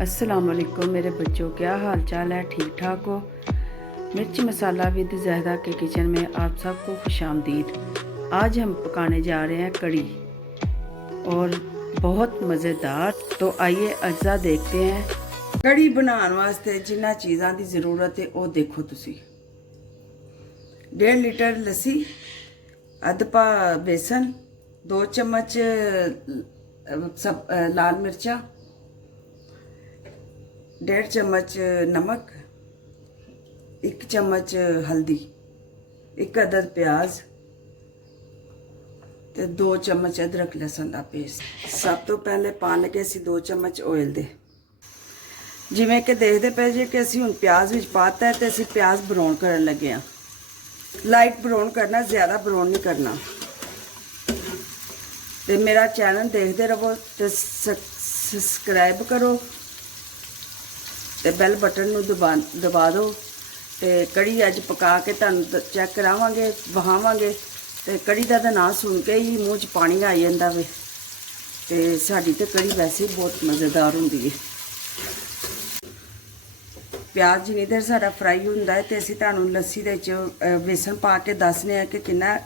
अस्सलाम वालेकुम मेरे बच्चों, क्या हाल चाल है? ठीक ठाक हो? मिर्च मसाला विद ज़हरा के किचन में आप सबको खुशामदीद। आज हम पकाने जा रहे हैं कड़ी और बहुत मज़ेदार। तो आइए अज्जा देखते हैं। कड़ी बनाने वास्ते जिन्ना चीज़ों की ज़रूरत है वो देखो तुसी। 1.5 लीटर लस्सी, अद्ध पा बेसन, 2 चम्मच लाल मिर्चा, 1.5 चम्मच नमक, 1 चम्मच हल्दी, 1 अदद प्याज ते 2 चम्मच अदरक लहसुन का पेस्ट। सब तो पहले पान लगे असी 2 चम्मच ऑयल दे। जिमें कि देखते पे जे कि असी हुण प्याज विच पाता है, तो असी प्याज ब्राउन करन लगे हाँ। लाइट ब्राउन करना, ज़्यादा ब्राउन नहीं करना। तो मेरा चैनल देखते रहो, तो सब्सक्राइब करो, तो बैल बटन नूं दबा दो। तो कड़ी अज पका के तुहानूं चैक करावांगे, वहावांगे। तो कड़ी का तो नाम सुन के ही मूँह च पानी आई जाता वे। तो साडी तो कड़ी वैसे ही बहुत मज़ेदार होंदी है। प्याज जिन्नी देर साडा फ्राई होंदा है, तो असीं तुहानूं लस्सी दे विच बेसन पा के दसने कि किन्ना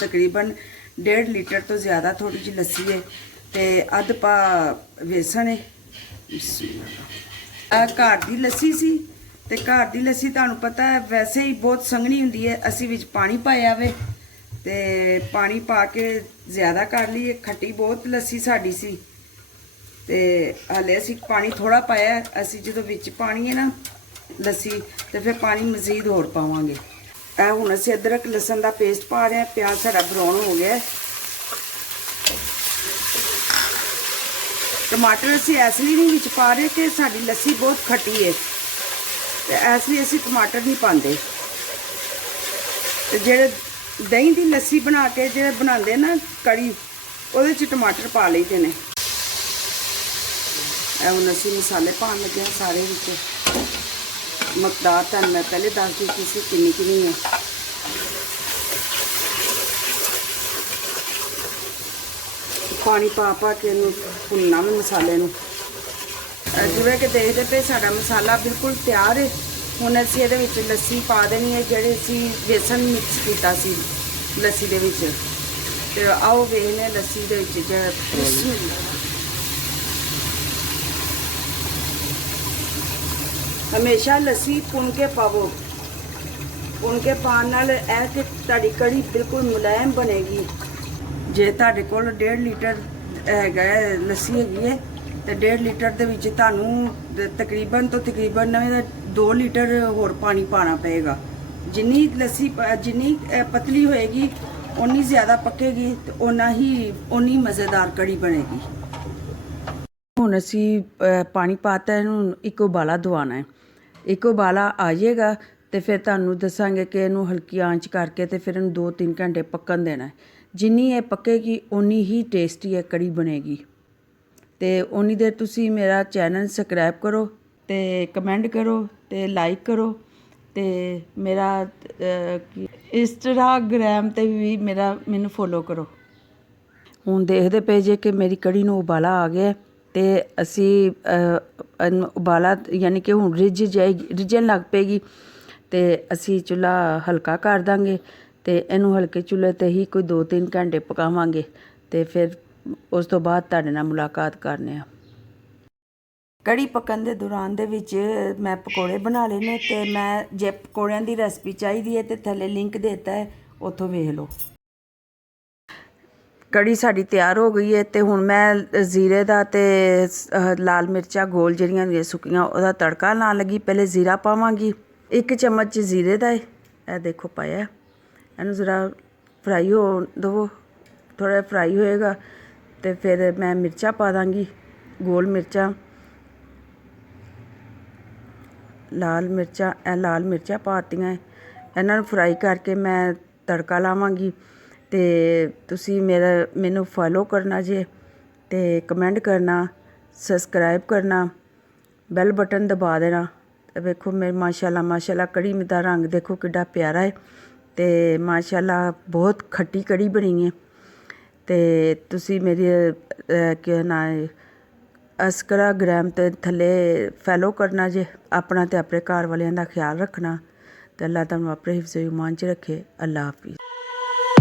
तकरीबन 1.5 लीटर तो ज़्यादा थोड़ी जी लस्सी है, तो अद्ध पा बेसन है। घर की लस्सी सी, ते घर की लस्सी तुहानूं पता है वैसे ही बहुत संघनी हुंदी है। असीं विच पानी पाया वे, ते पानी पा के ज़्यादा कर ली। खट्टी बहुत लस्सी साडी सी, ते हले असीं पानी थोड़ा पाया। असीं जदों विच पानी है ना लस्सी, तो फिर पानी मज़ीद होर पावांगे। हुण असीं अदरक लहसुन का पेस्ट पा रहे हैं। प्याज साडा ब्राउन हो गया है। टमाटर असीं इसलिए नहीं विच पा रहे कि साडी लस्सी बहुत खट्टी है, तो इसलिए असीं टमाटर नहीं पाते। तो जेह्ड़े दही की लस्सी बना के जेह्ड़े बनाते ना कड़ी, ਉਹਦੇ 'ਚ टमाटर पा लईदे ने। हुण असीं मसाले पान लगे हैं सारे विच। मकदार तुहानूं मैं पहले दस दी सी किन्नी किन्नी है। पानी पा के भुनना भी मसाले नूं। जिवें कि देखते पे साडा मसाला बिल्कुल तैयार है। हुण असीं इहदे विच लस्सी पा देनी है, जिहड़े असीं बेसन मिक्स कीता सी लस्सी दे विच। ते आओ वेखने लस्सी दे विच हमेशा लस्सी भुन के पावो। भुन के पाउण नाल ਇਹ कि तुहाडी कड़ी बिल्कुल मुलायम बनेगी। जे तुहाडे कोल 1.5 लीटर हैगा लस्सी हैगी है, तो 1.5 लीटर ਦੇ ਵਿੱਚ ਤੁਹਾਨੂੰ तकरीबन तो तकरीबन 2 लीटर होर पानी पाना पएगा। जिन्नी लस्सी जिन्नी पतली होएगी उन्नी ज़्यादा पकेगी, तो उन्नी मज़ेदार कड़ी बनेगी। हुण असीं पानी पाता है, इहनूं एक उबाला दवाना है। एक उबाला आ जाएगा तो फिर तुहानूं दसांगे कि इहनूं हल्की आंच करके तो फिर इहनूं 2-3 घंटे पकन देना है। जिन्नी ये पकेगी उन्नी ही टेस्टी है कड़ी बनेगी। तो उन्नी देर तुसी मेरा चैनल सबसक्राइब करो, तो कमेंट करो, तो लाइक करो, तो मेरा इंस्टाग्राम ते भी मैनू फॉलो करो। हुण देखदे पे जे कि मेरी कड़ी नूं उबाला आ गया, तो असीं उबाला यानी कि हुण रिझन लग पेगी। तो असीं चुल्हा हल्का कर दांगे, तो इनू हल्के चुल्हे ते ही कोई 2-3 घंटे पकावांगे। तो फिर उस तो बाद तुहाडे नाल मुलाकात करने आ। कड़ी पकन दे दौरान दे विच मैं पकौड़े बना लेने। तो मैं जे पकौड़ियां दी रेसिपी चाहिदी है तो थल्ले लिंक देता है, उत्थों वेख लो। कड़ी साडी तैयार हो गई है। तो हुण मैं जीरे दा ते लाल मिर्चां गोल जिहड़ियां होंदियां सुक्कियां ओहदा तड़का लान लगी। पहले जीरा पावांगी, 1 चम्मच जीरे दा है, देखो पाया। इहनूं ज़रा फ्राई हो दवो, थोड़ा फ्राई होएगा तो फिर मैं मिर्चां पा दांगी, गोल मिर्चां, लाल मिर्चां पातियां। इन्हां नूं फ्राई करके मैं तड़का लावांगी। तो तुसी मैनू फॉलो करना जे, तो कमेंट करना, सबसक्राइब करना, बैल बटन दबा देना। तो देखो मेरी माशाल्लाह कड़ी दा रंग देखो किड्डा प्यारा है। तो माशाल्लाह बहुत खट्टी कड़ी बनी है। तो तुसी मेरी क्या नाम ਇੰਸਟਾਗ੍ਰਾਮ ਤੇ ਥੱਲੇ ਫੈਲੋ ਕਰਨਾ ਜੇ। ਆਪਣਾ ਤੇ ਆਪਣੇ ਘਰ ਵਾਲਿਆਂ ਦਾ ਖਿਆਲ ਰੱਖਣਾ ਤੇ ਅੱਲਾਹ ਤੁਹਾਨੂੰ ਆਪਣੇ ਹਿਫਜ਼ ਈਮਾਨ 'ਚ ਰੱਖੇ। ਅੱਲਾਹ ਹਾਫਿਜ਼।